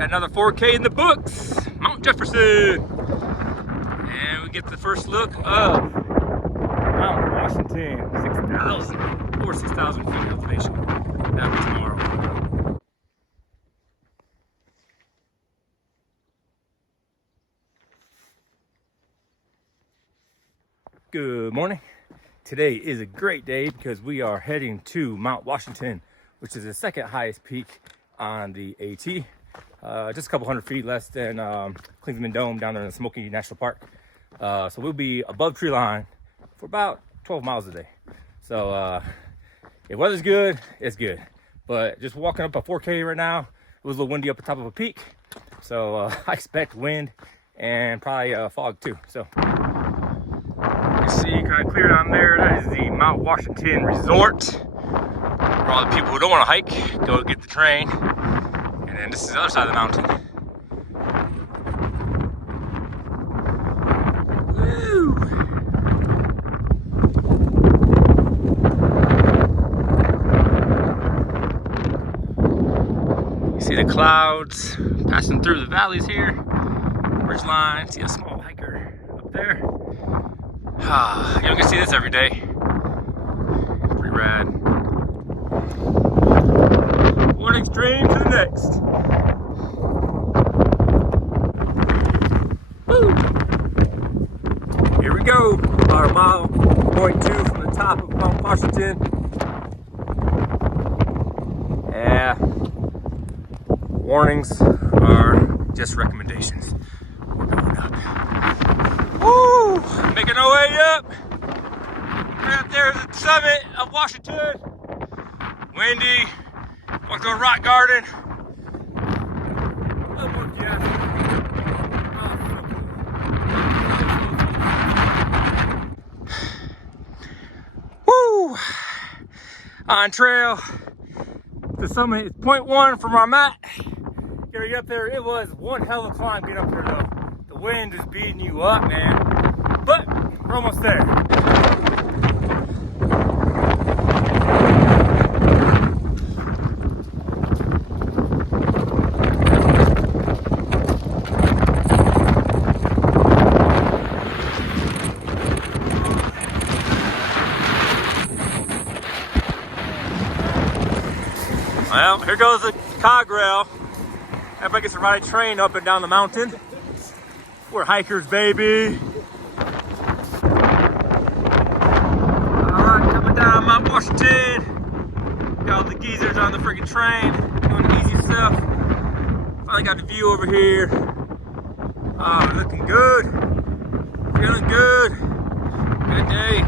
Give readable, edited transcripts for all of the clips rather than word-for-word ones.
Got another 4K in the books, Mount Jefferson. And we get the first look of Mount Washington, 6,000, over 6,000 feet elevation. That'll be tomorrow. Good morning. Today is a great day because we are heading to Mount Washington, which is the second highest peak on the AT. Just a couple hundred feet less than Klingsman Dome down there in the Smoky National Park. So we'll be above tree line for about 12 miles a day. So if weather's good, it's good. But just walking up a 4K right now, it was a little windy up the top of a peak. So I expect wind and probably fog too. So you see kind of clear down there, that is the Mount Washington Resort. For all the people who don't want to hike, go get the train. And then this is the other side of the mountain. Woo! You see the clouds passing through the valleys here. Ridge line, see a small hiker up there. You don't get to see this every day. Pretty rad. One extreme to the next. Woo! Here we go. About a mile, 0.2 from the top of Mount Washington. Yeah. Warnings are just recommendations. We're going up. Woo! Making our way up. Right up there is the summit of Washington. Windy. Walk through a rock garden. Woo! On trail. The summit is 0.1 from our mat. Getting up there, it was one hell of a climb getting up there though. The wind is beating you up, man. But we're almost there. Well, here goes the cog rail. Everybody gets to ride a train up and down the mountain. We're hikers, baby. All right, coming down Mount Washington. Got all the geezers on the freaking train, doing the easy stuff. Finally got the view over here. Oh, looking good. Feeling good. Good day.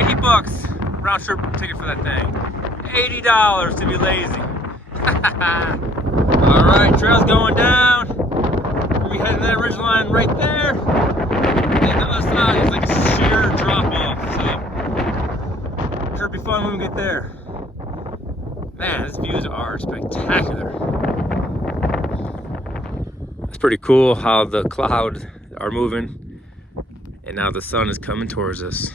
80 bucks. Round trip ticket for that thing. $80 to be lazy. All right, trail's going down. We headed to that ridge line right there. And the other side is like a sheer drop off. So, sure be fun when we get there. Man, these views are spectacular. It's pretty cool how the clouds are moving, and now the sun is coming towards us.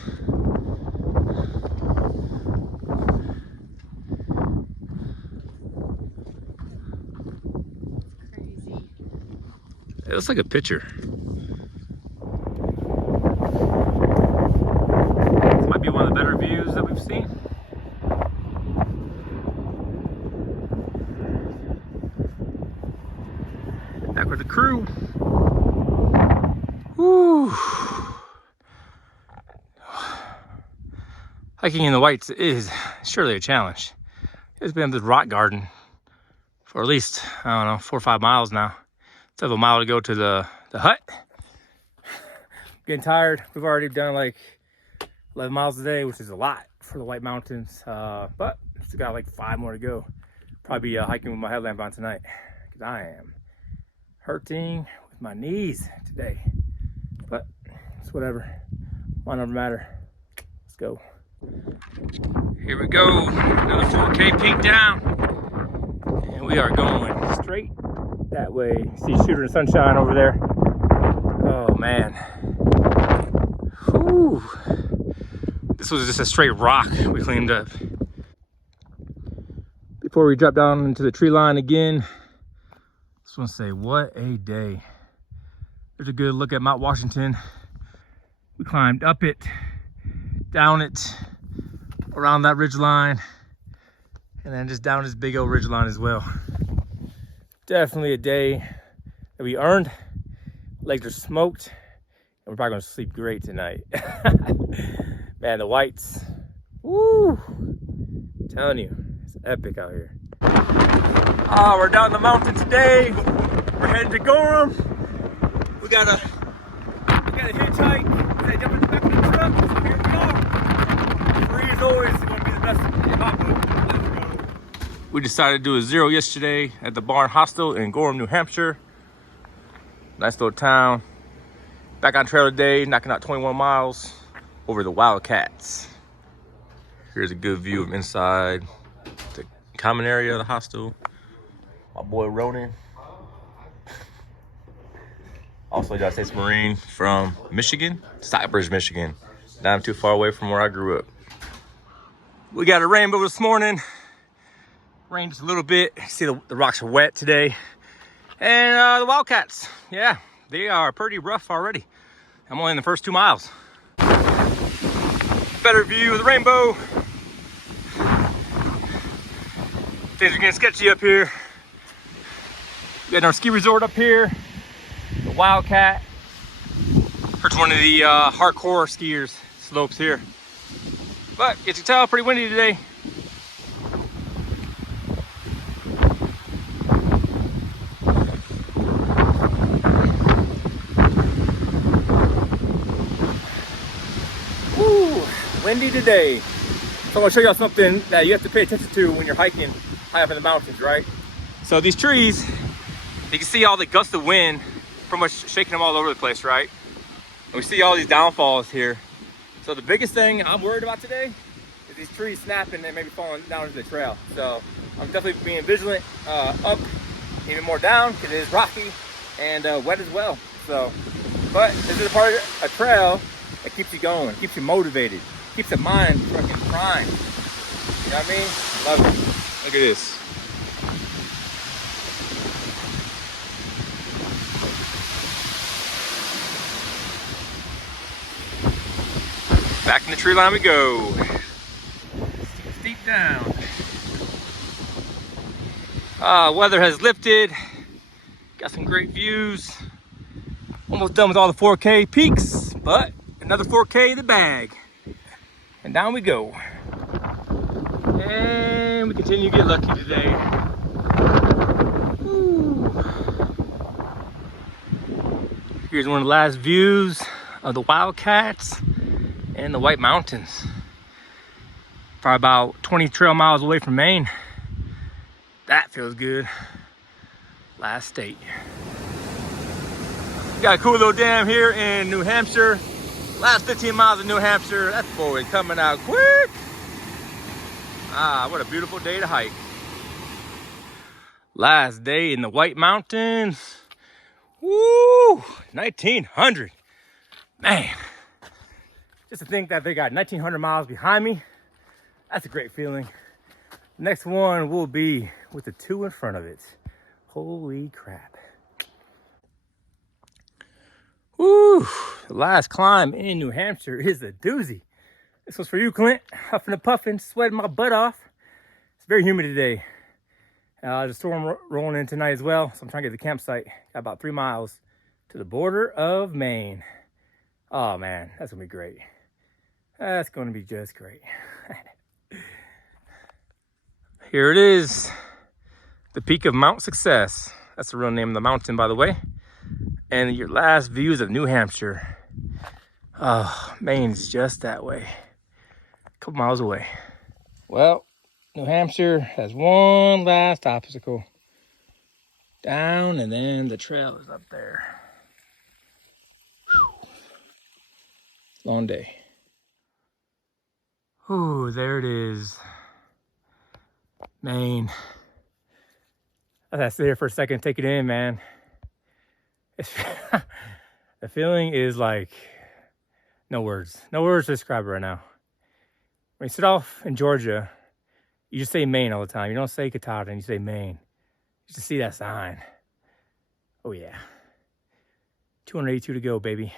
It looks like a picture. This might be one of the better views that we've seen. Back with the crew. Woo! Hiking in the whites is surely a challenge. It's been in this rock garden for at least, I don't know, 4 or 5 miles now. Still have a mile to go to the hut. Getting tired. We've already done like 11 miles a day, which is a lot for the White Mountains. But still got like 5 more to go. Probably be hiking with my headlamp on tonight because I am hurting with my knees today. But it's whatever. Why not matter? Let's go. Here we go. Another 4K peak down. And we are going straight that way. See Shooter and Sunshine over there. Oh man. Whew. This was just a straight rock we cleaned up. Before we drop down into the tree line again, just want to say what a day. There's a good look at Mount Washington. We climbed up it, down it, around that ridge line, and then just down this big old ridge line as well. Definitely a day that we earned. Legs are smoked, and we're probably gonna sleep great tonight. Man, the whites, woo! I'm telling you, it's epic out here. We're down the mountain today. We're heading to Gorham. We gotta hitchhike. We gotta jump in the back of the truck. So here we go. 3 years old is gonna be the best hip-hop move. We decided to do a 0 yesterday at the Barn Hostel in Gorham, New Hampshire. Nice little town. Back on trail today, knocking out 21 miles over the Wildcats. Here's a good view of inside the common area of the hostel. My boy Ronan. Also, United States Marine from Michigan, Stockbridge, Michigan. Not too far away from where I grew up. We got a rainbow this morning. Rained just a little bit. See the rocks are wet today. And the Wildcats, yeah, they are pretty rough already. I'm only in the first 2 miles. Better view of the rainbow. Things are getting sketchy up here. We got our ski resort up here, the Wildcat. It's one of the hardcore skiers slopes here. But as you can tell, pretty windy today. Woo, windy today. So I'm gonna show y'all something that you have to pay attention to when you're hiking high up in the mountains, right? So these trees, you can see all the gusts of wind pretty much shaking them all over the place, right? And we see all these downfalls here. So the biggest thing I'm worried about today is these trees snapping and maybe falling down into the trail. So I'm definitely being vigilant up, even more down, because it is rocky and wet as well. So, but this is a part of a trail that keeps you going, keeps you motivated, keeps the mind fucking primed. You know what I mean? Love it. Look at this. Back in the tree line we go. Steep down. Weather has lifted. Got some great views. Almost done with all the 4K peaks, but another 4K in the bag. And down we go. And we continue to get lucky today. Woo. Here's one of the last views of the Wildcats and the White Mountains. Probably about 20 trail miles away from Maine. That feels good. Last state. We got a cool little dam here in New Hampshire. Last 15 miles of New Hampshire. That boy coming out quick. What a beautiful day to hike. Last day in the White Mountains. Woo! 1900. Man. Just to think that they got 1900 miles behind me. That's a great feeling. Next one will be with the 2 in front of it. Holy crap. Woo! The last climb in New Hampshire is a doozy. This was for you, Clint. Huffing and puffing, sweating my butt off. It's very humid today. There's a storm rolling in tonight as well, so I'm trying to get to the campsite. Got about 3 miles to the border of Maine. Oh man, that's gonna be great. That's gonna be just great. Here it is, the peak of Mount Success. That's the real name of the mountain, by the way. And your last views of New Hampshire. Oh, Maine's just that way. A couple miles away. Well, New Hampshire has one last obstacle. Down, and then the trail is up there. Whew. Long day. Ooh, there it is. Maine. I gotta sit here for a second and take it in, man. The feeling is like no words to describe it right now. When you sit off in Georgia, You just say Maine all the time. You don't say Katahdin, you say Maine. Just to see that sign. Oh yeah. 282 to go, baby.